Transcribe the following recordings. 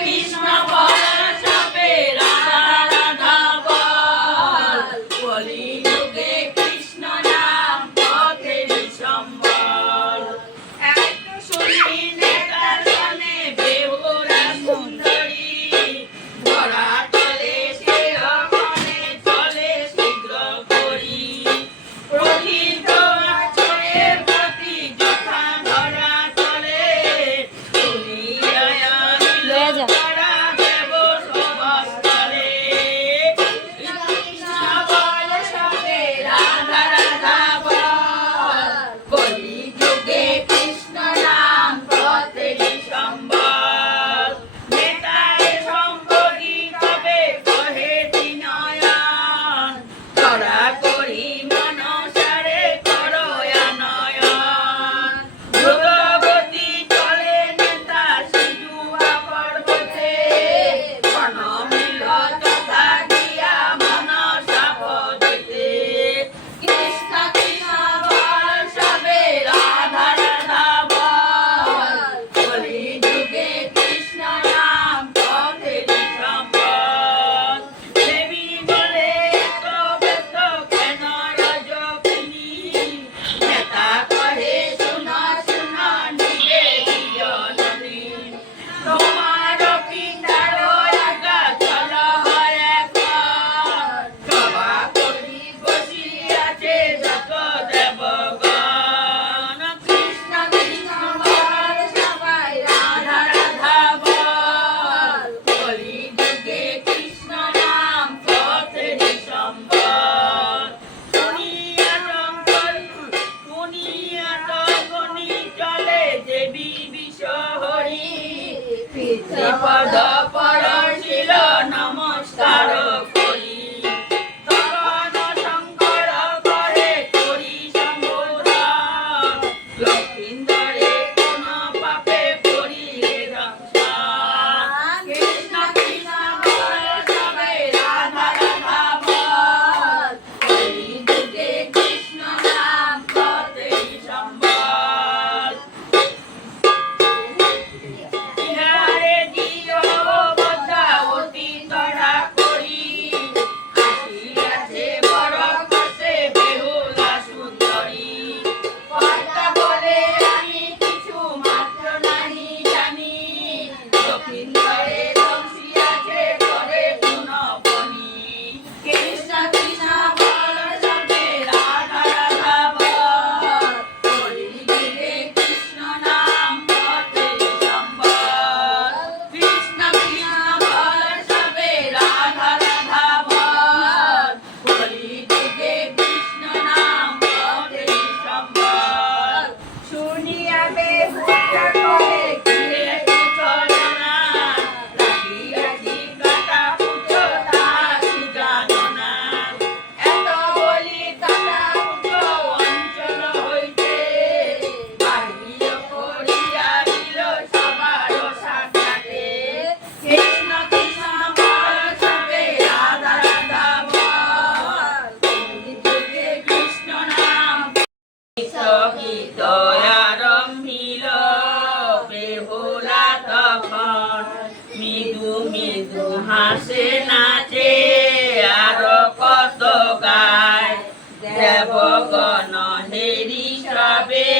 কৃষ্ণ বল সবে রাধা রাধা বল কলি যুগে কৃষ্ণ নাম পথের সম্বল এত শুনি নেতার সনে বেহুলা সুন্দরী ধরা তলে সে অগণে চলে শীঘ্র করি প্রথিত আচরের প্রতি যথা ধরা তলে তুলিয়া আনিল তারা দেব সবস্থলে কৃষ্ণ বল সবে রাধা রাধা বল কলি যুগে কৃষ্ণ নাম পথের সম্বল নেতায় সম্পরি তবে কহে নয়ন ধরা করি মনসারে করয়া নয়ন দ্রুতগতি চলে নেতা সিজুয়া পর্বতে বনমিল তথা দিয়া মনসা পদতে কৃষ্ণ কৃষ্ণ বল সবে রাধা রাধা বল কলি যুগে কৃষ্ণ নাম পথের সম্বল দেবী বলে এত ব্যস্ত কেন রজকিনী নেতা কহে শুনো শুনো নিবেদিনী তোমার পিতার আজ্ঞা চল হয় এখন সভা করি বসিয়াছে যত দেবগণ কৃষ্ণ কৃষ্ণ বল সবাই রাধা রাধা বল কলি যুগে কৃষ্ণ নাম পথের সম্বল শুনিয়া তখনই চলে দেবী বিষহরি পিতৃপদ পরশিল নমস্কার করি তখন শঙ্কর কহে করি সম্বোধন লক্ষিন্দরে কোন পাপে করিলে দংশন কৃষ্ণ কৃষ্ণ বল সবে রাধা রাধা বল কলি যুগে কৃষ্ণ নাম পথের সম্বল ইহারে জিও বদ্ধাবতী তরা করি আসিয়াছে বড় কষে বেহুলা সুন্দরী কথা বলে আমি কিছু মাত্র নাহি জানি লক্ষিন্দরে দংশিয়াছে করে পুনঃপনি কৃষ্ণ কৃষ্ণ বল সবে রাধা রাধা বল কলি যুগে কৃষ্ণ নাম পথের সম্বল কৃষ্ণ কৃষ্ণ বল সবে রাধা রাধা বল কলি যুগে কৃষ্ণ নাম পথের সম্বল শুনিয়া বেহুলা কহে কিরে কুচলনা রাখিয়াছি কাটা পুত্র তাহাকি জানো না এত বলি কাটা পুত্র অঞ্চল হইতে বাহির করিয়া দিল সবার সাক্ষাতে কৃষ্ণ কৃষ্ণ বল সবে রাধা রাধা বল কলি যুগে কৃষ্ণ নাম গীত আরম্ভিল বেহুলা তখন মৃদু মৃদু হাসে নাচে আর কত গায় দেবগণ হেরি সবে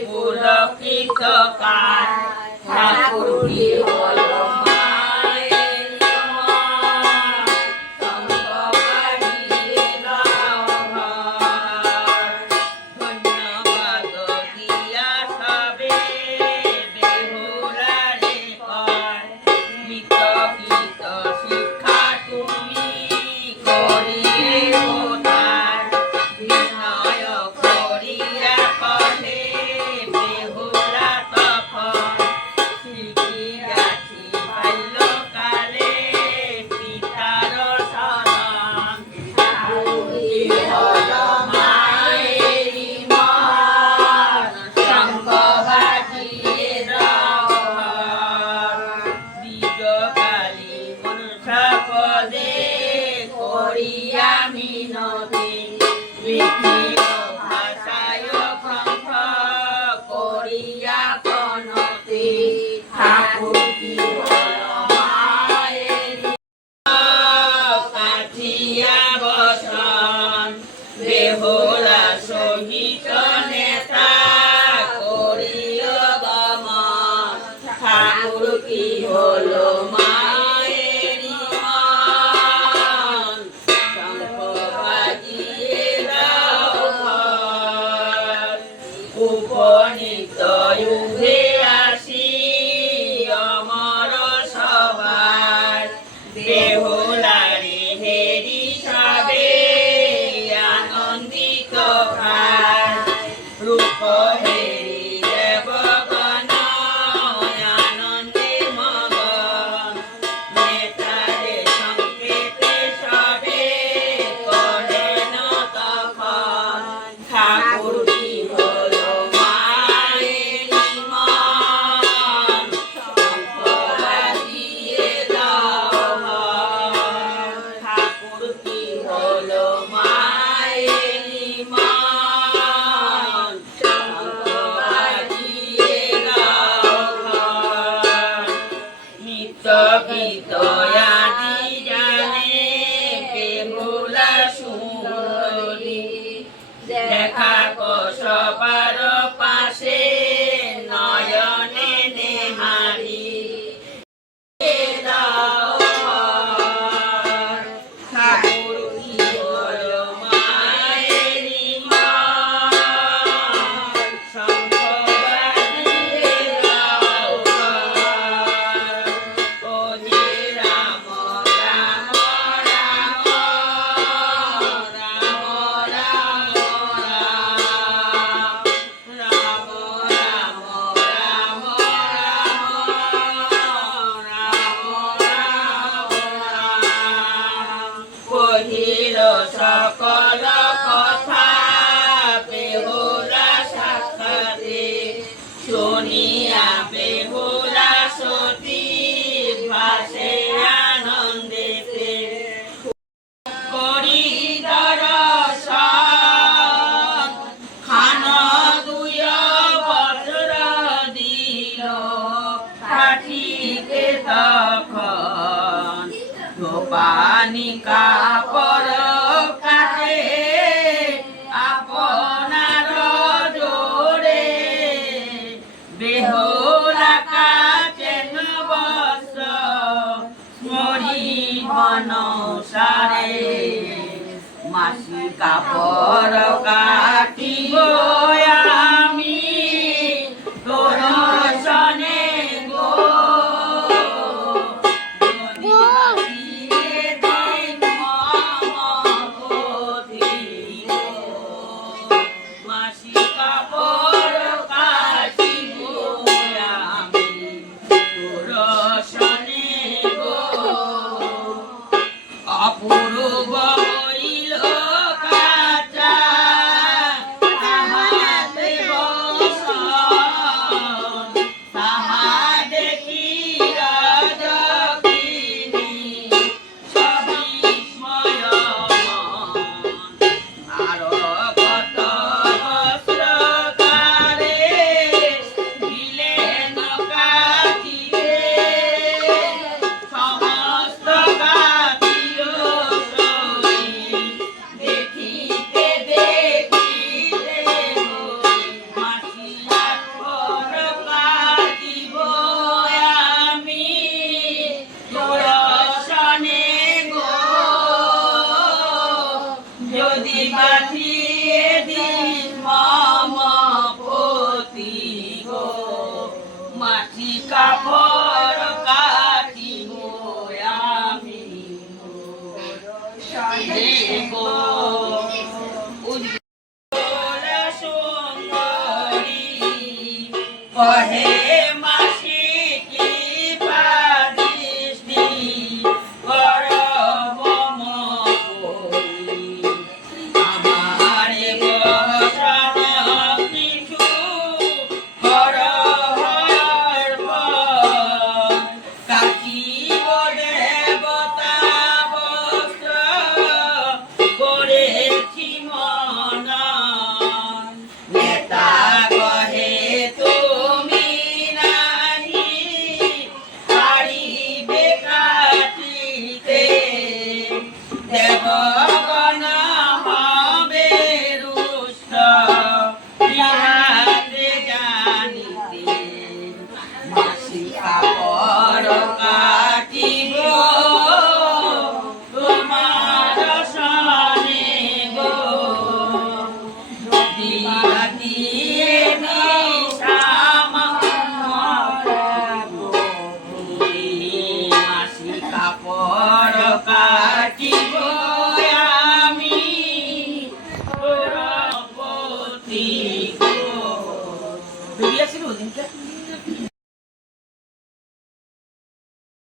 পুলকিত কায় ঠাকুরটি হল মায়ের মন, সঙ্গ বাড়িয়ে দাও ঘর। ধন্যবাদ দিয়া সবে বেহুলারে কয় গীত গীত শিক্ষা তুমি করিলে কোথায় বিনয় করিয়া কহে বেহুলা তখন হলো মায়েরি মান শঙ্খ বাজিয়ে গাও গান নিত্য গীত আদি জানে বেহুলা সুন্দরী দেখা গো সবার পাশে নয়নে নেহারি দাও ঘর। ঠাকুর কি হলো মায়েরি মান শঙ্খ বাজিয়ে গাও ঘর। ও যে রাম রাম রাম রাম রাম রাম রাম রাম কহিল সকল কথা বেহুলা সাক্ষাতে শুনিয়া বেহুলা সতী ভাসে আনন্দেতে করি দর্শন খান দুই বজ্র দিল কাঠিকে তখন ধোপানি কাপড় কাটে আপনার জোরে বেহুলা কাচেন বস্ত্র স্মরি মনসারে মাসি কাপড় কাটিব আমি তোর সনে গো মাসি কাপড় কাটিব আমি তোর সনে গো অপূর্ব হইল কাচা তাহাতে বসন তাহা দেখি রাজকিনী সবিস্ময় আর কত বস্ত্র তারে দিলেন কাচিতে সমস্ত কাচিল সই দেখিতে দেখিতে মাসি আকর কাটিব আমি তোর সনে গো যদি কাটিয়ে দিন মম পতি গো মাটি কাপড় কাটিব আমি তোর সনে গো।